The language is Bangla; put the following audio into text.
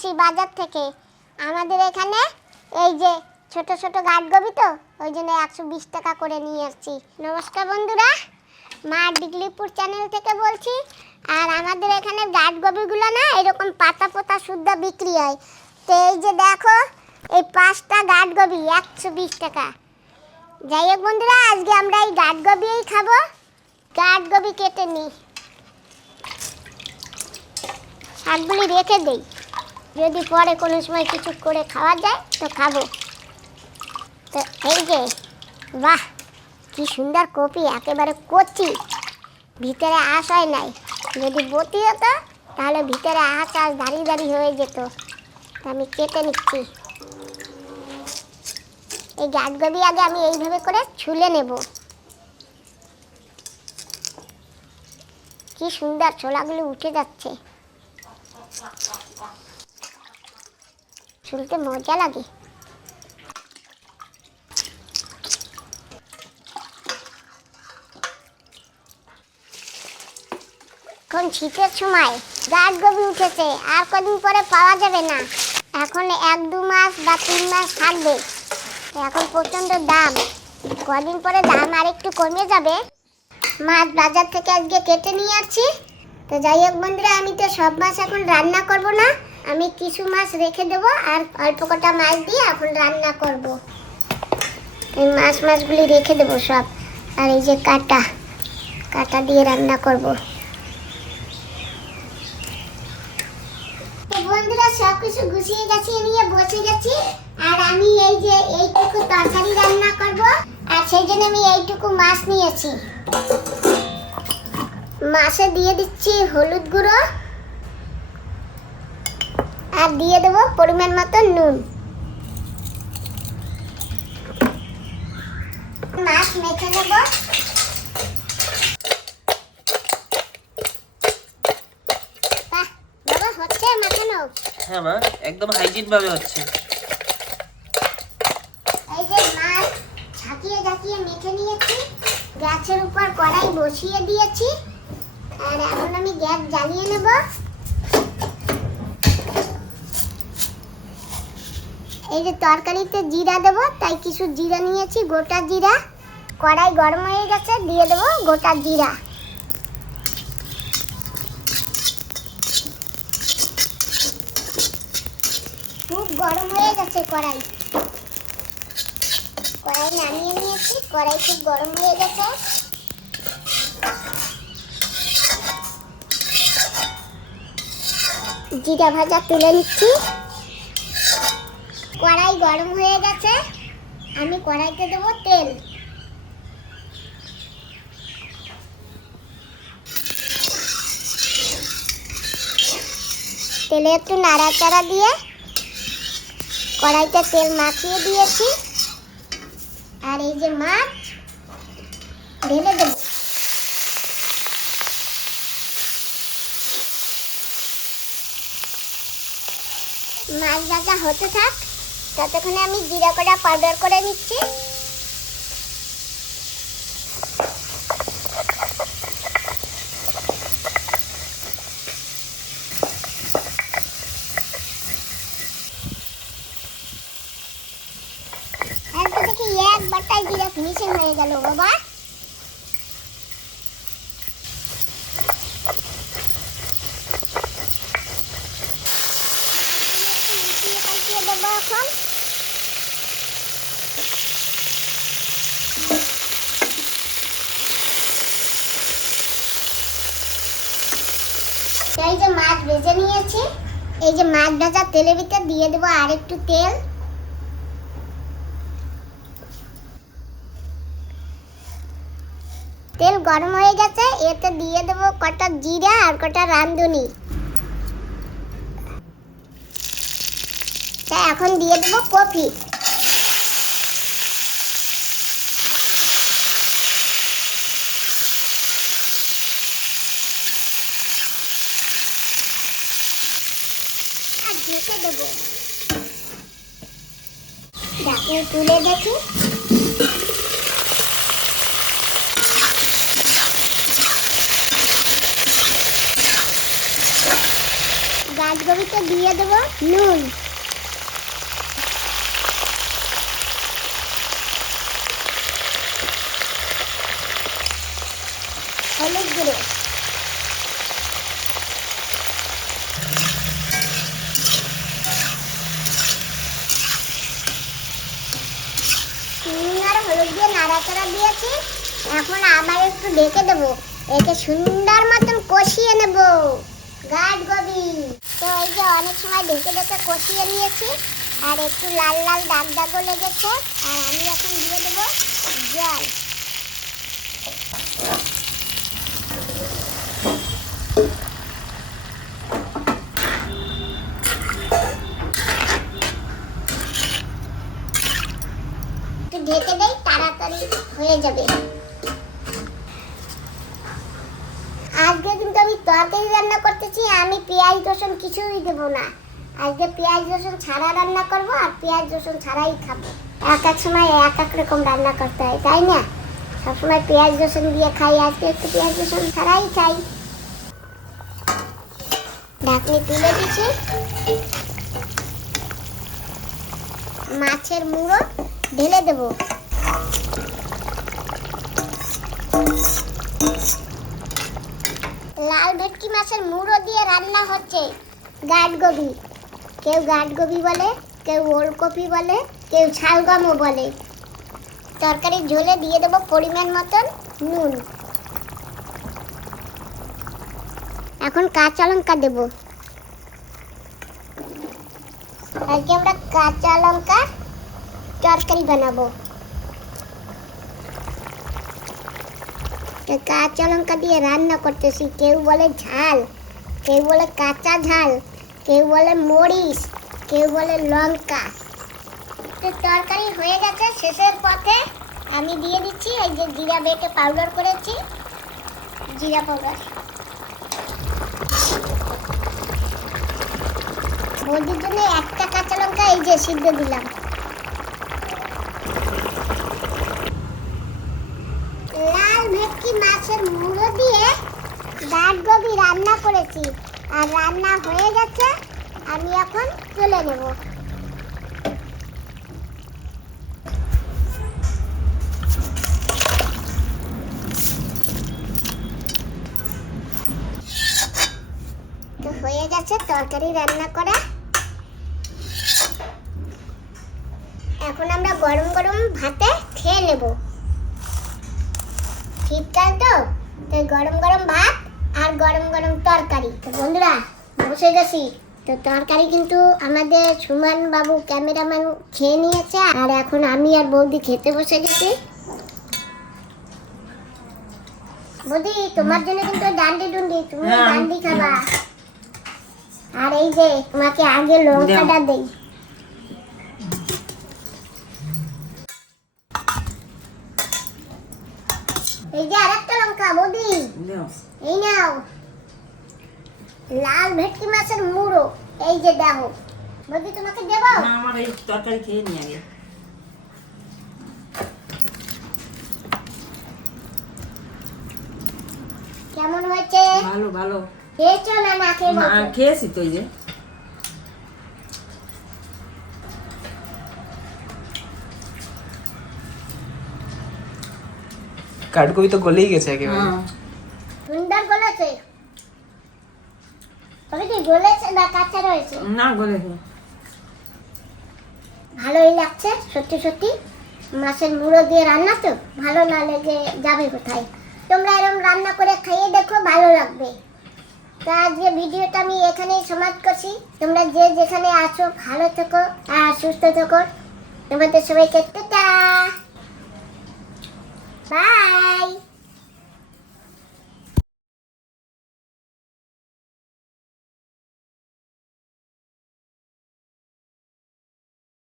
আসি বাজার থেকে। আমাদের এখানে এই যে ছোট ছোট গাঠগবি তো, ওই জন্য একশো বিশ টাকা করে নিয়ে আসছি। নমস্কার বন্ধুরা, মা ডিগলিপুর চ্যানেল থেকে বলছি, আর আমাদের এখানে গাঠগবিগুলো না এরকম পাতা পোতা শুদ্ধ বিক্রি হয়। তো এই যে দেখো, এই পাঁচটা গাঠগবি একশো বিশ টাকা। যাই হোক বন্ধুরা, আজকে আমরা এই গাঠগবিই খাব। গাঠগবি কেটে নিই। শাকগুলি রেখে দেই। যদি পরে কোনো সময় কিছু করে খাওয়া যায়, তো খাব। তো এই যে, বাহ, কি সুন্দর কপি, একেবারে কচি। ভিতরে আঁশ হয় নাই। যদি বতি হতো, তাহলে ভিতরে আঁশ আঁশ দাঁড়িয়ে দাঁড়িয়ে হয়ে যেত। আমি কেটে নিচ্ছি। এই গাছগবি আগে আমি এইভাবে করে ছুলে নেব। কি সুন্দর ছোলাগুলো উঠে যাচ্ছে। শুনতে মজা লাগে। এখন শীতের সময়, গাছ গবি উঠেছে, আর কদিন পরে পাওয়া যাবে না। এখন এক, দু মাস বা তিন মাস থাকবে। এখন প্রচণ্ড দাম। কদিন পরে দাম আর একটু কমে যাবে। মাছ বাজার থেকে আজকে কেটে নিয়ে আসছি। তো যাই হোক বন্ধুরা, আমি তো সব মাছ এখন রান্না করব না। আমি কিছু মাছ রেখে দেবো আর অল্প কটা মাছ দিয়ে এখন রান্না করব। এই মাছ মাছগুলি রেখে দেবো সব। আর এই যে কাটা কাটা দিয়ে রান্না করব। বন্ধুরা সব কিছু গুছিয়ে গাছিয়ে নিয়ে বসে গেছি। আর আমি এই যে এইটুকু তরকারি রান্না করব। আর সেই জন্য আমি এইটুকু মাছ নিয়েছি। মাছে দিয়ে দিচ্ছি হলুদ গুঁড়ো। আর দিয়ে দেবো পরিমাণ মতো নুন। মাছ মেখে নেব। হ্যাঁ মা একদম হাইজিন ভাবে হচ্ছে। এই যে মাছ ঝাঁকিয়ে ঝাঁকিয়ে মেখে নিয়েছি গ্যাসের উপর কড়াই বসিয়ে দিয়েছি আর এখন আমি গ্যাস জ্বালিয়ে নেব। এই যে তরকারিতে জিরা দেব, তাই কিছু জিরা নিয়েছি, গোটা জিরা। কড়াই গরম হয়ে গেছে, দিয়ে দেব গোটা জিরা। খুব গরম হয়ে গেছে কড়াই। কড়াই নামিয়ে নিয়েছি, কড়াই খুব গরম হয়ে গেছে। জিরা ভাজা তুলে নিচ্ছি। কড়াই গরম হয়ে গেছে, আমি কড়াইতে দেবো তেল। তেলে একটু নাড়াচাড়া দিয়ে কড়াইতে তেল মাখিয়ে দিয়েছি। আর এই যে মাছ, ঢেলে দেব। মাছ ভাজা হতে থাক। ততক্ষণে আমি জিরা কড়া পাউডার করে নিচ্ছি। হয়ে বাবা পাল্টিয়ে দেবো এখন এই যে মাছ ভেজে নিয়েছি, এই যে মাছ ভাজা তেলের ভিতরে দিয়ে দেবো আর একটু তেল। তেল গরম হয়ে গেছে, এতে দিয়ে দেবো কটা জিরা আর কটা রাঁধুনি। এখন দিয়ে দেবো কফি আর ঢেকে দেবো ঢাকনি তুলে দেখি। গাছগবিতে দিয়ে দেবো নুন। হলুদ গুঁড়ো নুন আর হলুদ দিয়ে নাড়াচাড়া দিয়েছি এখন আবার একটু ঢেকে দেবো। একে সুন্দর মতন কষিয়ে নেব। গাছ গবি। তো এই যে অনেক সময় ঢেকে ঢেকে কষিয়ে নিয়েছি, আর একটু লাল লাল দাগ দাগও লেগেছে। আর আমি এখন দিয়ে দেবো জল একটু ঢেকে দেই তাড়াতাড়ি হয়ে যাবে আজকে কিন্তু আমি তরকারি রান্না করতেছি আমি পেঁয়াজ, রসুন কিছুই দেবো না। আজকে পেঁয়াজ, রসুন ছাড়া রান্না করব আর পেঁয়াজ, রসুন ছাড়াই খাব। এক এক সময় এক এক রকম রান্না করতে হয়, তাই না? সবসময় পেঁয়াজ, রসুন দিয়ে খাই, আজকে একটু পেঁয়াজ, রসুন ছাড়াই খাই। ঢাকনি তুলে দিচ্ছি। মাছের মুড়ো ঢেলে দেবো। লাল ভেটকি মাছের মুড়ো দিয়ে রান্না হচ্ছে। গাটগবি কেউ গাটগবি বলে, কেউ ওলকপি বলে, কেউ শালগমও বলে। তরকারির ঝোলে দিয়ে দেবো পরিমাণ মতন নুন। এখন কাঁচা লঙ্কা দেব। আজকে আমরা কাঁচা লঙ্কা তরকারি বানাবো। কাঁচা লঙ্কা দিয়ে রান্না করতেছি। কেউ বলে ঝাল, কেউ বলে কাঁচা ঝাল, কেউ বলে মরিচ, কেউ বলে লঙ্কা। তরকারি হয়ে গেছে, শেষের পথে আমি দিয়ে দিচ্ছি এই যে জিরা বেটে পাউডার করেছি, জিরা পাউডার বৌদির জন্য একটা কাঁচা লঙ্কা এই যে সিদ্ধ দিলাম। লাল মাছের মুড়ো দিয়ে ডাটগবি রান্না করেছি। আর রান্না হয়ে গেছে, আমি এখন তুলে নেব। হয়ে গেছে তরকারি রান্না করা। এখন আমরা গরম গরম ভাতে খেয়ে নেব। শীতকাল তো? তাই গরম গরম ভাত আর গরম গরম তরকারি। তো বন্ধুরা বসে গেছি। তো তরকারি কিন্তু আমাদের সুমান বাবু ক্যামেরাম্যান খেয়ে নিয়েছে আর এখন আমি আর বৌদি খেতে বসে গেছি। বৌদি তোমার জন্য কিন্তু ডান্ডি ডুন্ডি তুমি হ্যাঁ, ডান্ডি খাবা। আর এই যে তোমাকে আগে লঙ্কাটা দেই। এই যে আরেকটা লঙ্কা বৌদি। এই নাও। লাল ভেটকি মাছের মুড়ো। এই যে দেখো। বৌদি তোমাকে দেব? না আমার এই তরকারি খেয়ে নি আগে। কেমন হয়েছে? ভালো ভালো। খেয়েছো না না খেয়ে খেয়েছি তো এই যে। কাঠকপি তো গলেই গেছে একেবারে। হ্যাঁ। সুন্দর গলেছে। তবে কি গলেছে না কাঁচা রয়েছে? না বলেছে ভালোই লাগছে সত্যি সত্যি। মাছের মুড়ো দিয়ে রান্না তো ভালো না লেগে যাবে কোথায়? তোমরা এরকম রান্না করে খাইয়ে দেখো ভালো লাগবে। তো আজকে ভিডিওটা আমি এখানেই সমাপ্ত করছি। তোমরা যে যেখানে আছো ভালো থেকো আর সুস্থ থেকো। তোমাদের সবাইকে টাটা। Bye.